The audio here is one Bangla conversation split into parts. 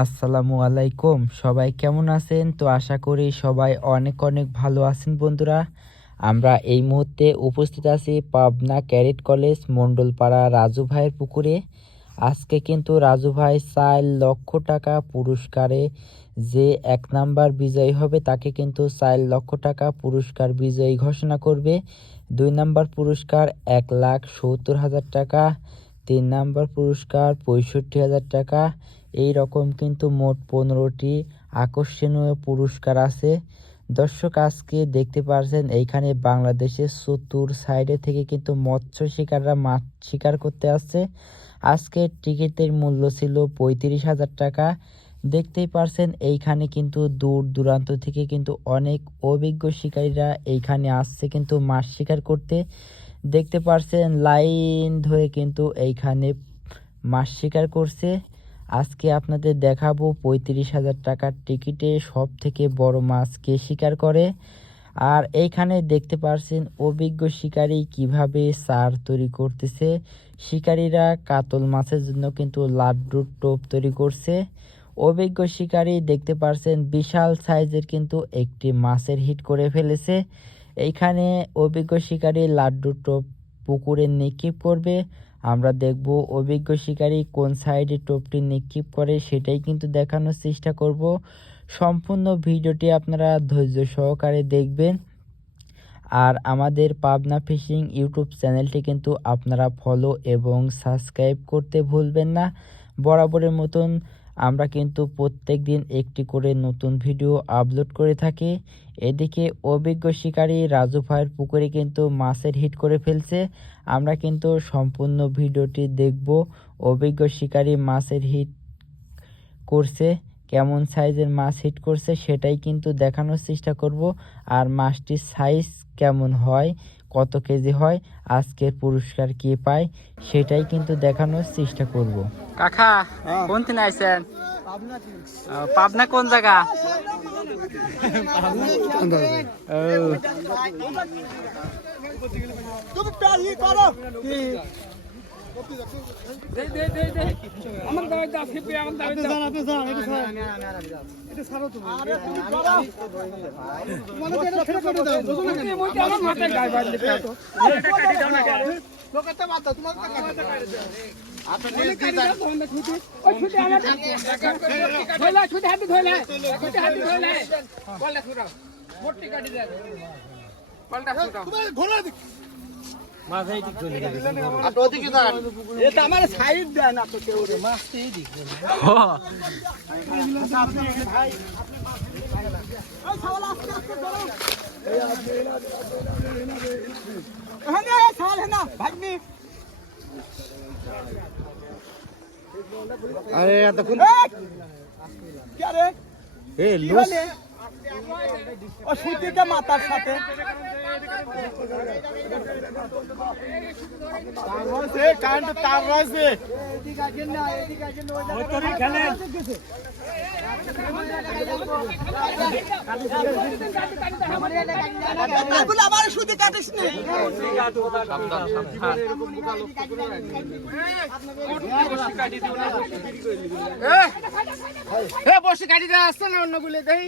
আসসালামু আলাইকুম, সবাই কেমন আছেন? তো আশা করি সবাই অনেক অনেক ভালো আছেন বন্ধুরা। আমরা এই মুহূর্তে উপস্থিত আছি পাবনা ক্যাডেট কলেজ মণ্ডলপাড়া রাজু ভাইয়ের পুকুরে। আজকে কিন্তু রাজু ভাই 4 লক্ষ টাকা পুরস্কারে যে 1 নাম্বার বিজয়ী হবে তাকে কিন্তু 4 লক্ষ টাকা পুরস্কার বিজয়ী ঘোষণা করবে। 2 নাম্বার পুরস্কার 1,70,000 টাকা, 3 নাম্বার পুরস্কার 65,000 টাকা। এই রকম কিন্তু মোট 15টি আকর্ষণীয় পুরস্কার আছে। দর্শক, আজকে দেখতে পারছেন এইখানে বাংলাদেশের চতুর সাইডে থেকে কিন্তু মৎস্য শিকাররা মাছ শিকার করতে আসছে। আজকের টিকিটের মূল্য ছিল 35,000 টাকা। দেখতেই পারছেন এইখানে কিন্তু দূর দূরান্ত থেকে কিন্তু অনেক অভিজ্ঞ শিকারীরা এইখানে আসছে কিন্তু মাছ শিকার করতে। দেখতে পারছেন লাইন ধরে কিন্তু এইখানে মাছ শিকার করছে। আজকে আপনাদের দেখাবো 35,000 টাকার টিকিটে সব থেকে বড় মাছ কে শিকার করে। আর এইখানে দেখতে পারছেন অভিজ্ঞ শিকারী কিভাবে চার তৈরি করতেছে। শিকারীরা কাতল মাছের জন্য কিন্তু লাড্ডুর টোপ তৈরি করছে। অভিজ্ঞ শিকারী দেখতে পারছেন বিশাল সাইজের কিন্তু একটি মাছের হিট করে ফেলেছে। এইখানে অভিজ্ঞ শিকারী লাড্ডুর টোপ পুকুরে নিক্ষেপ করবে। আমরা দেখব অভিজ্ঞ শিকারী কোন সাইডে টোপটি নিক্ষেপ করে, সেটাই কিন্তু দেখানোর চেষ্টা করব। সম্পূর্ণ ভিডিওটি আপনারা ধৈর্য সহকারে দেখবেন। আর আমাদের পাবনা ফিশিং ইউটিউব চ্যানেলটি কিন্তু আপনারা ফলো এবং সাবস্ক্রাইব করতে ভুলবেন না। বরাবরের মতন আমরা কিন্তু প্রত্যেক দিন একটি করে নতুন ভিডিও আপলোড করে থাকি। এদিকে অভিজ্ঞ শিকারী রাজু ভাইয়ের পুকুরে কিন্তু মাছের হিট করে ফেলছে। আমরা কিন্তু সম্পূর্ণ ভিডিওটি দেখব। অভিজ্ঞ শিকারী মাছের হিট করছে, কেমন সাইজের মাছ হিট করছে সেটাই কিন্তু দেখানোর চেষ্টা করব। আর মাছটির সাইজ কেমন হয়, কত কেজি হয়, আজকের পুরস্কার কি পায় সেটাই কিন্তু দেখানোর চেষ্টা করব। কাকা কোন দিন আইছেন? পাবনা কোন জায়গা? আমার দাওয়াত দাও, ফিরবে আমার দাওয়াত দাও। আপনি যান, এটা ছাড়ো। এটা ছাড়ো তুমি। আরে তুমি করো। মানে এটা ছেড়ে করে দাও। বুঝো না কেন? মই আমার মাথায় গায় বাদ দিতে তো। এটা কাটি দাও না কেন? লোকটা বাদ দাও, তোমার কাটি দাও। আপনি নিজ দিয়ে যান। ওই ছুটি আমার ধইলা, ছুটি হাতে ধইলা। ছুটি হাতে ধইলা। কলটা ছুটাও। মোটটি কাটি দাও। কলটা ছুটাও। তুমি ঘোরা দিক। মাঝে দিক চলে গেল। আপনি ওদিকে যান। এটা আমার সাইড দেন, আপনি কেউ রে মাছতে দিক। হ্যাঁ। ভাই ওই ছাওয়াল আস্তে আস্তে ধরো। এই আপনি এনা ছাওয়াল হেনা ভাগনি। আরে এত কোন কি রে? এ লুস ও সুতিটা মাথার সাথে তার রয়েছে, কারেন্ট তার রয়েছে। এদিকে আসেন না, এদিকে আসেন না, ওই তো খেলেন। আগুন আবার সুতি কাটিস নি। সাবধান সাবধান। এ বসে কাটি দে, আসছে না অন্য গুলো দেই।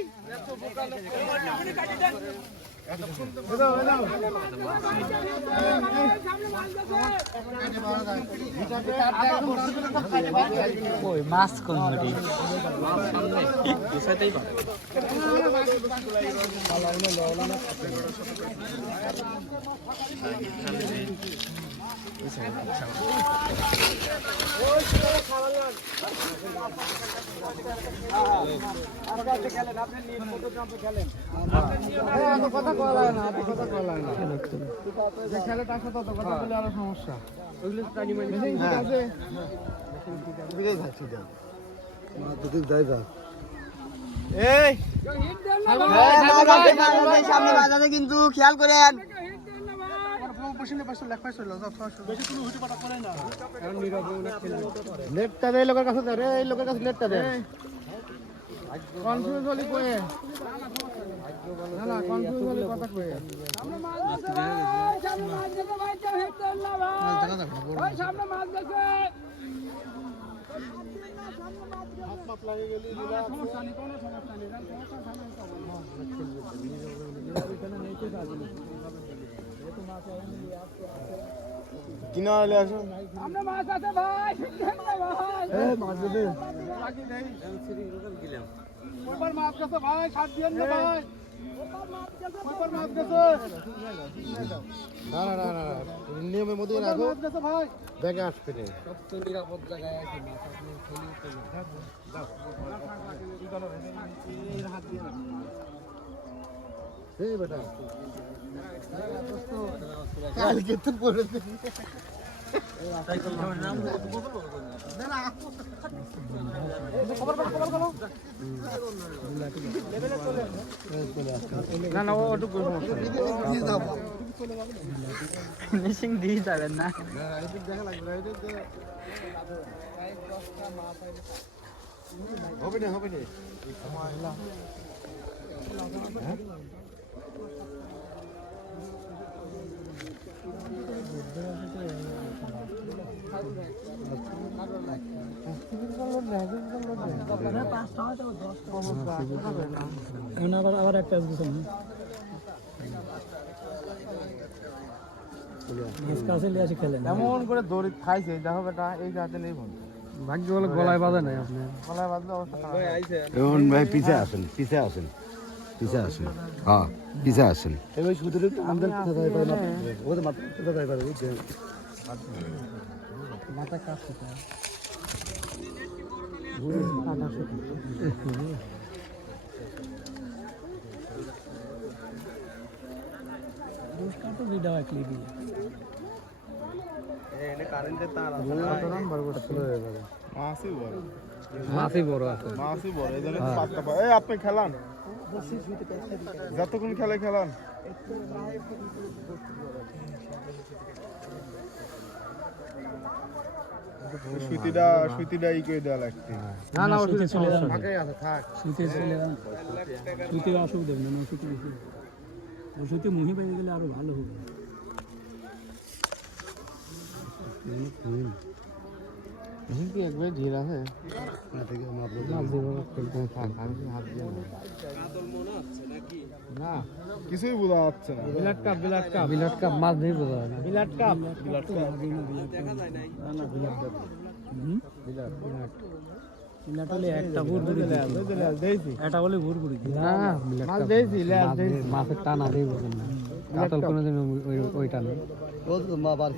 মাছ কোন কথা বলা না, কথা বলা না। খেলাটা আসলে তত কথা বলে আরো সমস্যা। ওইগুলো টানি মানি ঠিক আছে। বিরাজ আছে দাও। মা দুটো যাই যা। এই সামনে বাজারে কিন্তু খেয়াল করেন। নেটটা দে লোকের কাছে, রে এই লোকের কাছে নেটটা দে। কনফিউজ হলি কয়ে না না, কনফিউজ হলি কথা কয়ে। সামনে মাছ আছে ভাই, সামনে মাছ আছে ভাই, কেউ হেড দেন না ভাই। ওই সামনে মাছ আছে। কিনারে আসো আমরা মাছ আছে ভাই ভাই এই মাছ দে ওপর মাছ গেছে ভাই সাত দিন না ভাই ওপর মাছ গেছে না না না না নিয়মের মধ্যে রাখো মাছ গেছে ভাই ব্যাগে আসবে না সবচেয়ে নিরাপদ জায়গায় আছে মাছ আপনি খেলি এই বেটা কালকে তো পড়ে না না ওটুকু ফিনিশিং দিয়ে যাবেন না হবে না হবে না আবার একটা এমন করে দড়ি খাইছে দেখো বেটা এই হাতে নেই ভাগ্য বলে গলায় বাঁধে নাই আপনি গলায় বাঁধলে অবস্থা খারাপ এখন ভাই পিছে আসেন পিছে আসেন পিছে আসেন হ্যাঁ পিছে আসেন এবার শুধু আমাদের কোথায় পারে না ওদের মাথা কোথায় পারে বুঝছে মাথা কাটছে তো ভিডিও ক্লিপ কারেন্টের তার মাছই বড় আছে মাছই বড় এই জন্য পাতটা পায় এই আপনি খেলান যতক্ষণ খেলে খেলান সুতিটা ই করে দেওয়া লাগছে না না ওষুধে চলে যান ফাঁকাই আছে থাক সুতে চলে যান সুতে অসুবিধা নেই না সুতে বেশি ওষুধে মুহি পেয়ে গেলে আরো ভালো হবে কি একবার ঝিল আছে না থেকে আমরা না কিছুই বোঝা যাচ্ছে না বিলাট কাপ মাছ নেই বোঝা যায় না বিলাট কাপ বিলাট হলে একটা ভুরভুরি এটা বলে ভুরভুরি না মাছ দেইছি মাছের টানা দেই বলেন না কাতল কোন দিন ওইটা নেই ও মা বার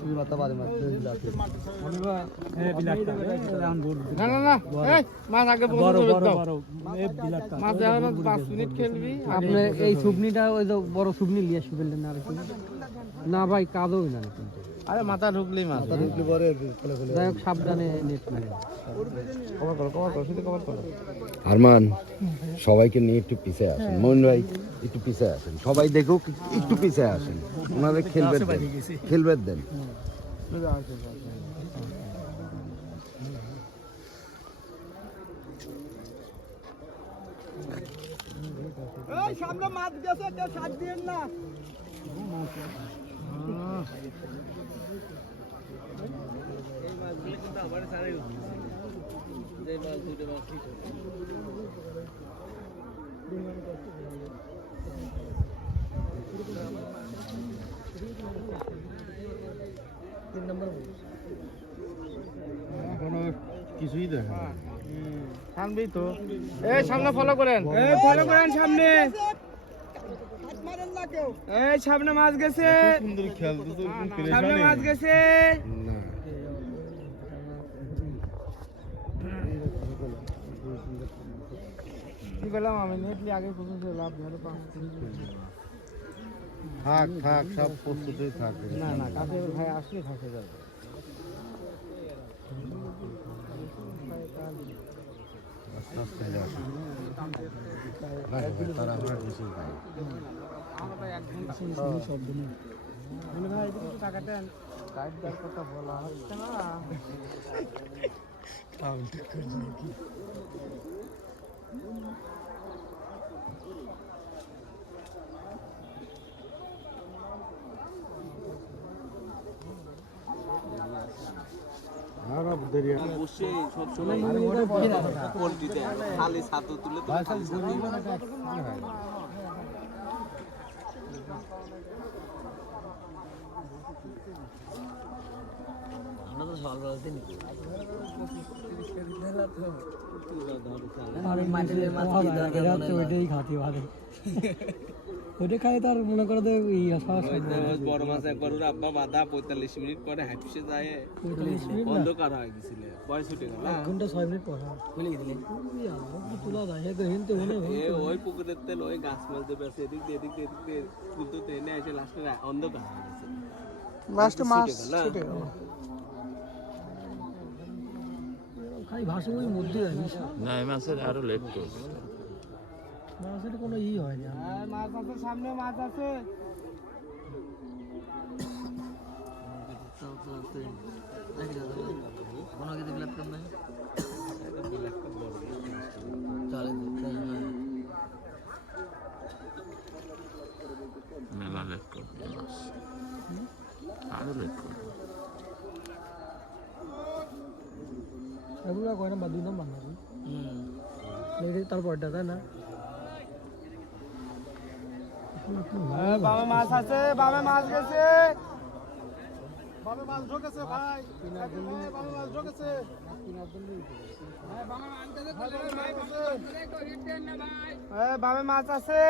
তুমি মাথা বারে মাছ না না না এই মাছ আগে বড় এই বিলাট কাপ মাছ এখন 5 মিনিট খেলবি আপনি এই সুবনিটা ওই যে বড় সুবনি লিয়ে আসি বললেন আর কি না ভাই কাদও না কিন্তু আরে মাথা ঢুকলেই মাছ মাথা ঢুকলে পরে যাই হোক সাবধানে নেট মানে কভার করো শুধু কভার করো আরমান সবাইকে নিয়ে একটু পিছে আসেন মন ভাই একটু পিছে আসেন সবাই দেখো একটু পিছে আসেন ওনাদের খেলবে দেন এই সামনে মাছ গেছে কেউ সাথ দিয়েন না এই মাছগুলো কিন্তু আমার সারাই যে মাছ দুটো মাছ ঠিক তিন নম্বর এখনো কিছুই দেখা সামনেই তো এই সামনে ফলো করেন ফলো করেন সামনে এই সামনে মাছ গেছে সুন্দর খেল তো সামনে মাছ গেছে কি বললাম আমি নেটলি আগে পর্যন্ত লাভ ধরে থাক থাক সব প্রস্তুতি থাক না না কাছে ভাই আসলে ফাঁসে যাবে তারা আমরা কিছু শব্দ নেই ভাই একটু টাকা দেন গাইড দেওয়ার কথা বলা হচ্ছে না ওইটাই খাতি ভালো ওইটা খাই তার মনে করে তো বড় মাছ একবার ওর আব্বা বাধা 45 মিনিট পরে হাঁটছে যায় অন্ধকার হয়ে গেছিল বয়স উঠে গেল 1 ঘন্টা 6 মিনিট পর খুলে গেছিলেন তুলা যায় তো হিনতে মনে ওই পুকুরের তেল ওই গাছ মাছ দিয়ে বেঁচে এদিক দিয়ে তুলতে টেনে এসে লাস্টে অন্ধকার হয়ে গেছে লাস্টে মাছ ছুটে গেল খাই ভাসে ওই মধ্যে জানিস না এই মাছের আরো লেট করছে মাছের কোনো হয় না মাছ আছে সামনে মাছ আছে মেলা লেট করবে মাছ আরো লেট করবে এগুলা কয় না বা 2 নম্বর না লেটে তারপরটা তাই না বাবা মাছ আছে বাবা মাছ গেছে বাবা মাছ ঢোকেছে ভাই বাবা মাছ ঢোকেছে বাবা মাছ আছে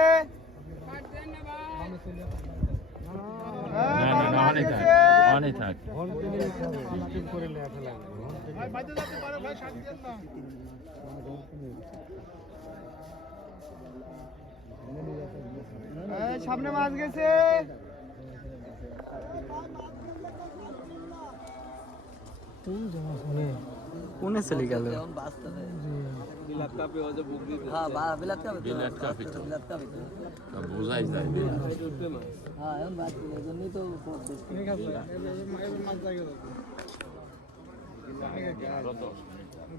অনেক থাক সামনে মাছ গেছে কোনে চলে গেল বিলাত কাপে ওজে বুক দিতে বিলাত কাপি তো বোঝাই যায় উঠবে মাছ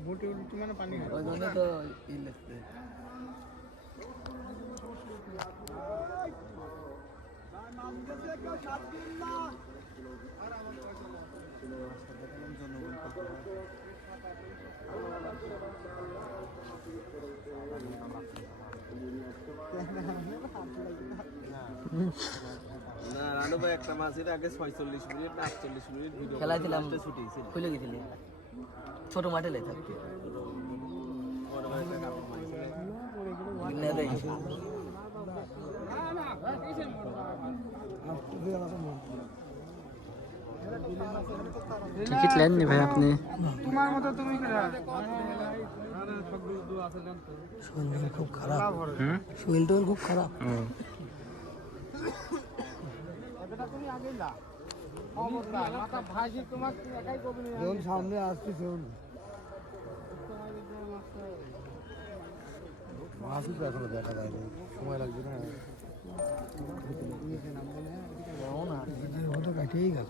बोटे उल्टी मैंने पानी না রানু ভাই একটা মাছের আগে 46 মিনিট 48 মিনিট ভিডিও খেলাইছিলাম ছুটি ছিল খুলে গেছিলি ছোট মাঠে লাই থাকতে বড় ভাই একটা কাপড় মাইছিল নেই টিকিট लेंगे भाई আপনি তোমার মতো তুমি শরীর খুব খারাপ শরীরটা খুব খারাপ তুমি আগে যা খবরদার মাথা ভাসি তোমার একাই কবি না সামনে আসছে মাছই তো এখনো দেখা যায় সময় লাগবে না ওটা কাটেই গেল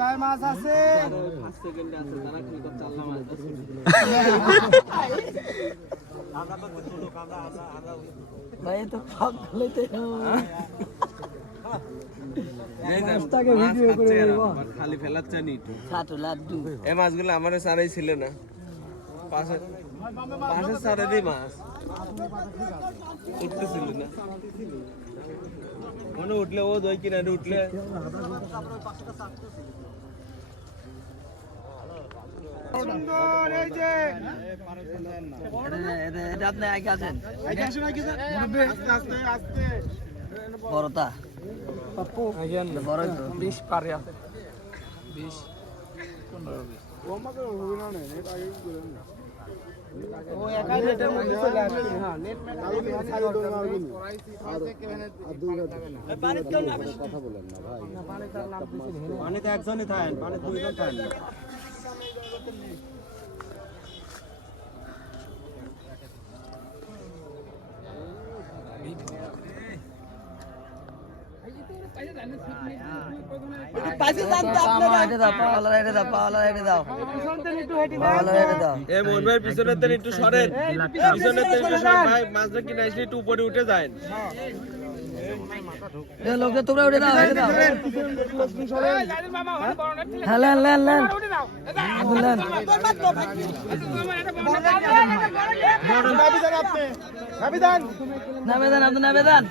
ভাই মাছ আছে 5 সেকেন্ড আছে তারা কি করতে আল্লাহ মাছ ভাই তো সব খুলেতে মাছটাকে ভিডিও করে খালি ফেলাচ্ছে নি একটু ছাতু লাড্ডু এই মাছগুলো আমারে সারাই ছিল না পাশে সারে দি মাছ উঠতেছিল না মনে উঠলে ও দই কিনারে উঠলে সুন্দর এই যে এটা আপনি আগে আছেন আস্তে আস্তে আস্তে বড়টা পাপ্পু বড় তো 20 পারে আছে 20 ও আমাকে হবে না নেট আগে করে না ও একাই নেটের মধ্যে চলে আসে হ্যাঁ নেট মে খালি দৌড় মারবেন আর দুই পানি তো না কথা বলেন না ভাই পানি তার নাম দিছিল পানি তো একজনই থাকেন পানি দুইজন থাকেন পিছনের দিন একটু সরেন পিছনের দিন ভাই মাছটা কিনে আসলে একটু উপরে উঠে যায় লোকে তোমরা উঠে দাও উঠে দাও হ্যাঁ লেন লেন লেন লেন নাবেদান আপনি নাবেদান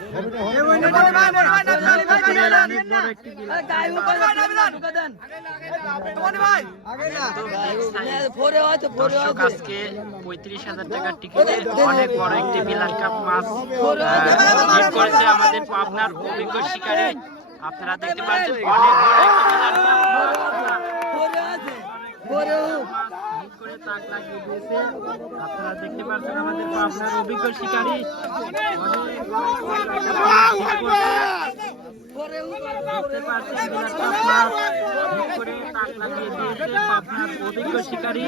দর্শক আজকে 35,000 টাকার টিকিটে অনেক বড় একটি বিলাস কাপ মাছ হিট করেছে আমাদের পাবনার অভিজ্ঞ শিকারী। আপনারা দেখতে পাচ্ছেন অনেক বড় একটি বিলাস কাপ হিট করে তাক লাগিয়ে দিয়েছে। আপনারা দেখতে পাচ্ছেন আমাদের পাবনার অভিজ্ঞ শিকারী দেখতে পাচ্ছেন বিলাস কাপ মাছ হিট করে তাক লাগিয়ে দিয়েছে পাবনার অভিজ্ঞ শিকারী।